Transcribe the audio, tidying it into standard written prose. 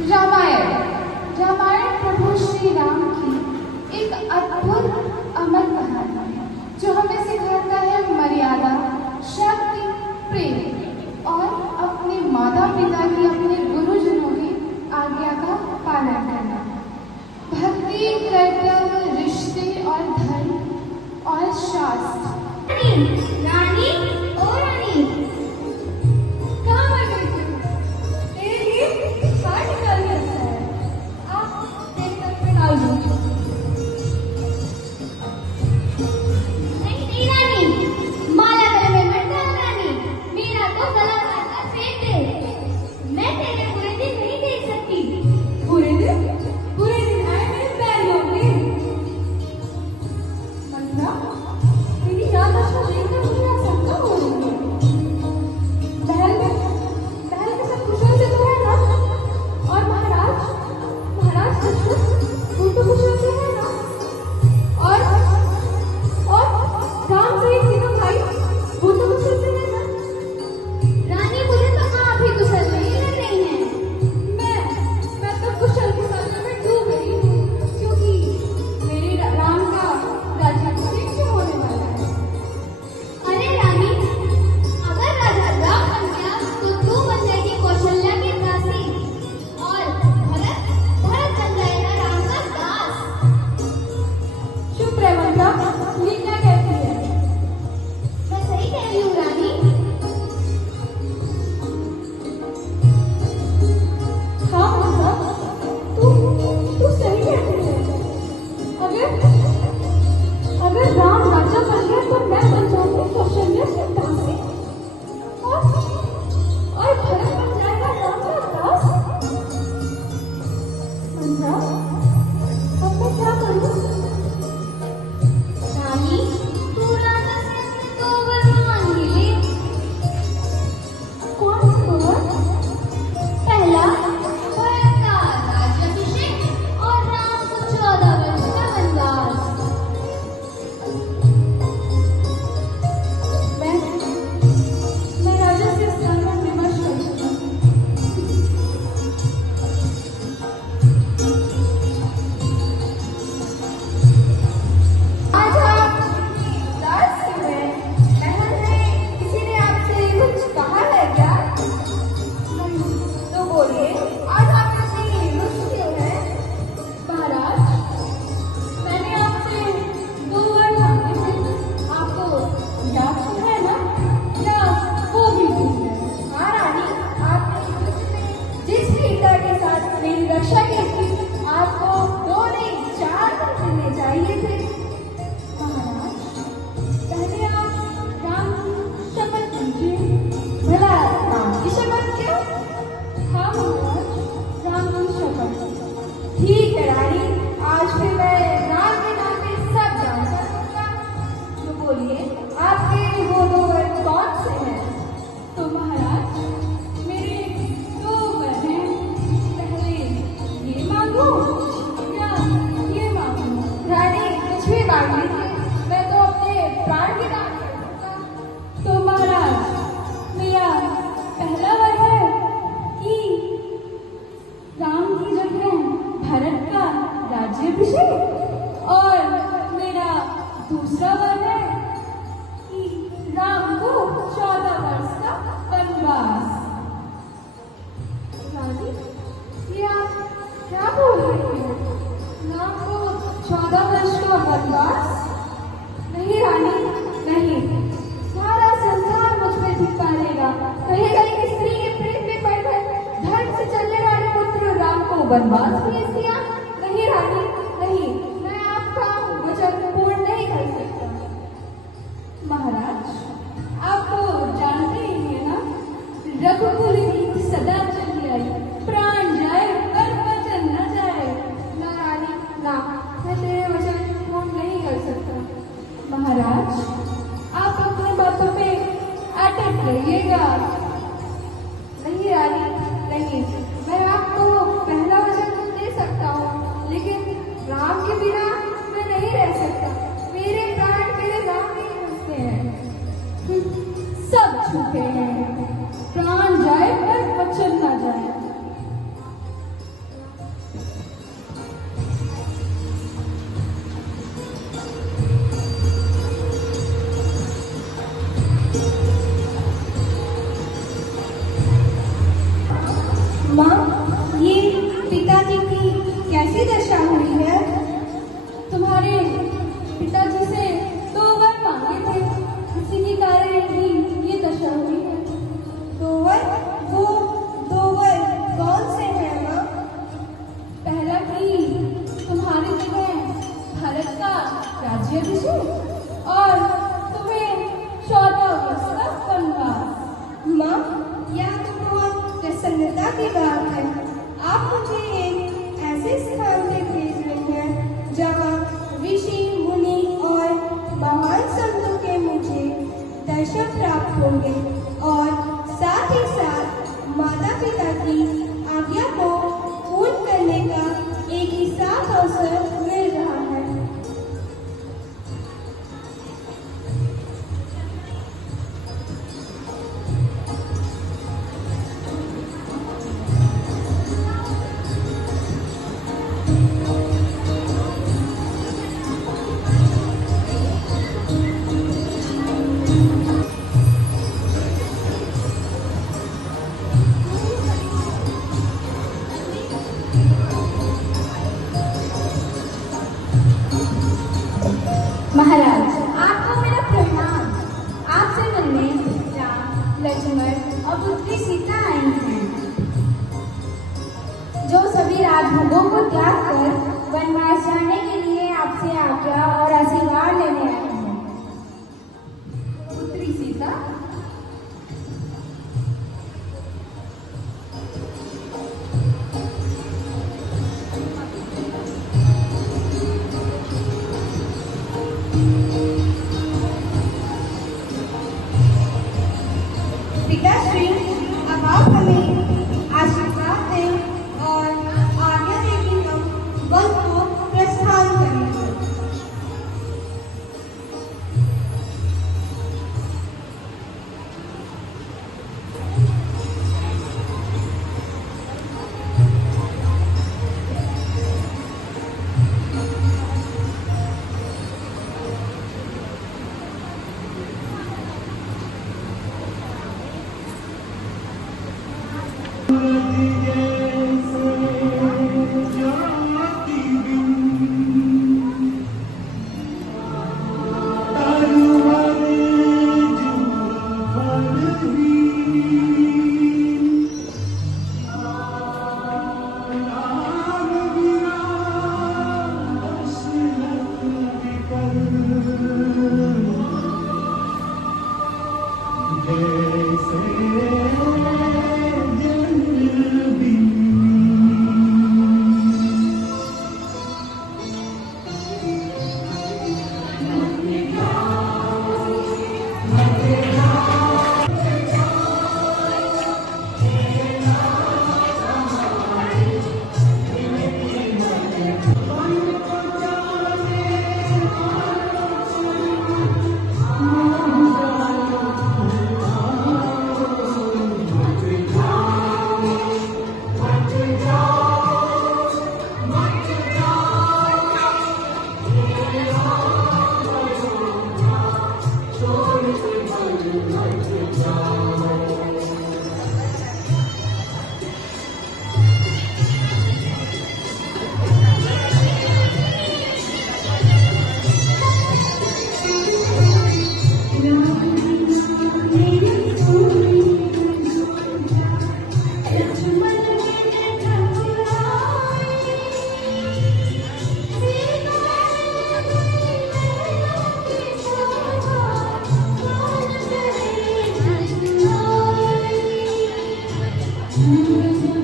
रामायण रामायण प्रभु श्री राम की एक अद्भुत अमर कहानी है जो हमें सिखाता है मर्यादा, शक्ति, प्रेम और अपने माता पिता की, अपने गुरुजनों की आज्ञा का पालन करना। भक्ति, कर्तव्य, रिश्ते और धर्म और शास्त्र। रानी ओ रानी, कहाँ मर गई तुम? तेरे लिए बाहर निकाल दिया है। आप तेरे तक पे डाल दो। नहीं रानी, माला गले में मत डाल रानी, मेरा तो गला काट कर फेंक दे। मैं तेरे बुरे दिन नहीं देख सकती। बुरे दिन आए मेरे पैर होंगे। मंत्रा, तेरी याद दशा देखकर मुझे आशंका हो रही है। महल के सब कुशल से तो है ना? और महाराज दशरथ, वो तो कुशल से है ना? और राम सहित तीनों भाई, वो तो कुशल से है ना? रानी मुझे तो आप ही कुशल नहीं लग रही हैं। मैं तो कुशल के सागर में डूब गई हूँ, क्योंकि मेरे राम का राज्याभिषेक से होने वाला है। अरे रानी, अगर राजा राम बन गया तो तू बन जाएगी कौशल्या की दासी और भरत बन जाएगा राम का दास। चुप रह मंत्रा, ये क्या कहती है? मैं सही कह रही हूँ रानी। हाँ मंत्रा, तू सही कहती है। अगर राम राजा बन गया तो मैं बन जाऊंगी कौशल्या की दासी और भरत बन जाएगा राम का दास। मंत्रा, अब मैं क्या करूँ? रानी, तू राजा से अपने 2 वर मांग ले। कौन सा? पहला, भरत का राज्याभिषेक और राम को 14 वर्ष का वनवास। मैं राजा से इस बारे में विमर्श कर चुका हूँ। आज आप उदास क्यों हैं? महल में किसी ने आपसे कुछ कहा है क्या? नहीं, तो बोलिए, आज आप इतनी रुष्ट क्यों हैं? महाराज, मैंने आपसे 2 वर मांगे थे। आपको याद तो है ना? या वो भी भूल गए? हाँ रानी, आपने युद्ध में जिस वीरता के साथ मेरी रक्षा की थी, आपको 2 नहीं 4 दिन देने चाहिए थे। महाराज, पहले आप राम की शपथ लीजिए। भला राम की शपथ क्यों? हाँ महाराज, राम की शपथ। ठीक है रानी, आज फिर मैं राम के नाम पे सब जानता दूंगा। तो बोलिए, आपके वो 2 वर कौन से हैं? तो महाराज, मेरे 2 वर हैं। पहले ये मांगू या ये मांगू? रानी, कुछ भी मांग लीजिए, मैं तो अपने प्राण के दान कर दूंगा। तो महाराज, मेरा पहला वर है कि राम की जगह भरत का राज्याभिषेक, और मेरा दूसरा वर है कि राम को 14 वर्ष का वनवास। रानी, ये आप क्या बोल रही हो? राम को 14 वर्ष का वनवास? नहीं रानी, नहीं। सारा संसार मुझ पे धिक्कारेगा, कहेगा कि स्त्री के प्रेम में पड़कर धर्म से चलने वाले पुत्र राम को वनवास भेज दिया। नहीं रानी, नहीं, मैं आपका वचन पूर्ण नहीं कर सकता। महाराज, आप तो जानते ही हैं ना, रघुकुल रीत सदा चली आई, प्राण जाए पर वचन न जाए। ना रानी, ना, मैं तेरे वचन पूर्ण नहीं कर सकता। महाराज, आप अपने बातों पे अटक रहिएगा। नहीं रानी, नहीं, मैं आपको पहला वचन दे सकता हूँ माँ, ये पिताजी की कैसी दशा हुई है? तुम्हारे पिताजी से 2 वर मांगे थे, इसी के कारण ही ये दशा हुई है। 2 वर? वो 2 वर कौन से हैं माँ? पहला कि तुम्हारी जगह भारत का राज्याभिषेक और तुम्हें 14 वर्ष का वनवास। माँ, यह तो बहुत प्रसन्नता की बात है। आप मुझे एक ऐसे स्थान पे भेज रही हैं जहाँ ऋषि मुनि और महान संतों के मुझे दर्शन प्राप्त होंगे और साथ ही साथ माता पिता की आज्ञा को पूर्ण करने का एक ही साथ अवसर मिल रहा है। महाराज, आपको मेरा प्रणाम। आपसे मिलने राम, लक्ष्मण और पुत्री सीता आई हैं, जो सभी राजभोगों को त्याग कर वनवास जाने के लिए आपसे आज्ञा और आशीर्वाद लेने आए हैं। पुत्री सीता, पिताश्री, अब आप हमें आशीर्वाद दें और आज्ञा दें कि हम वन को प्रस्थान करेंगे। Thank you.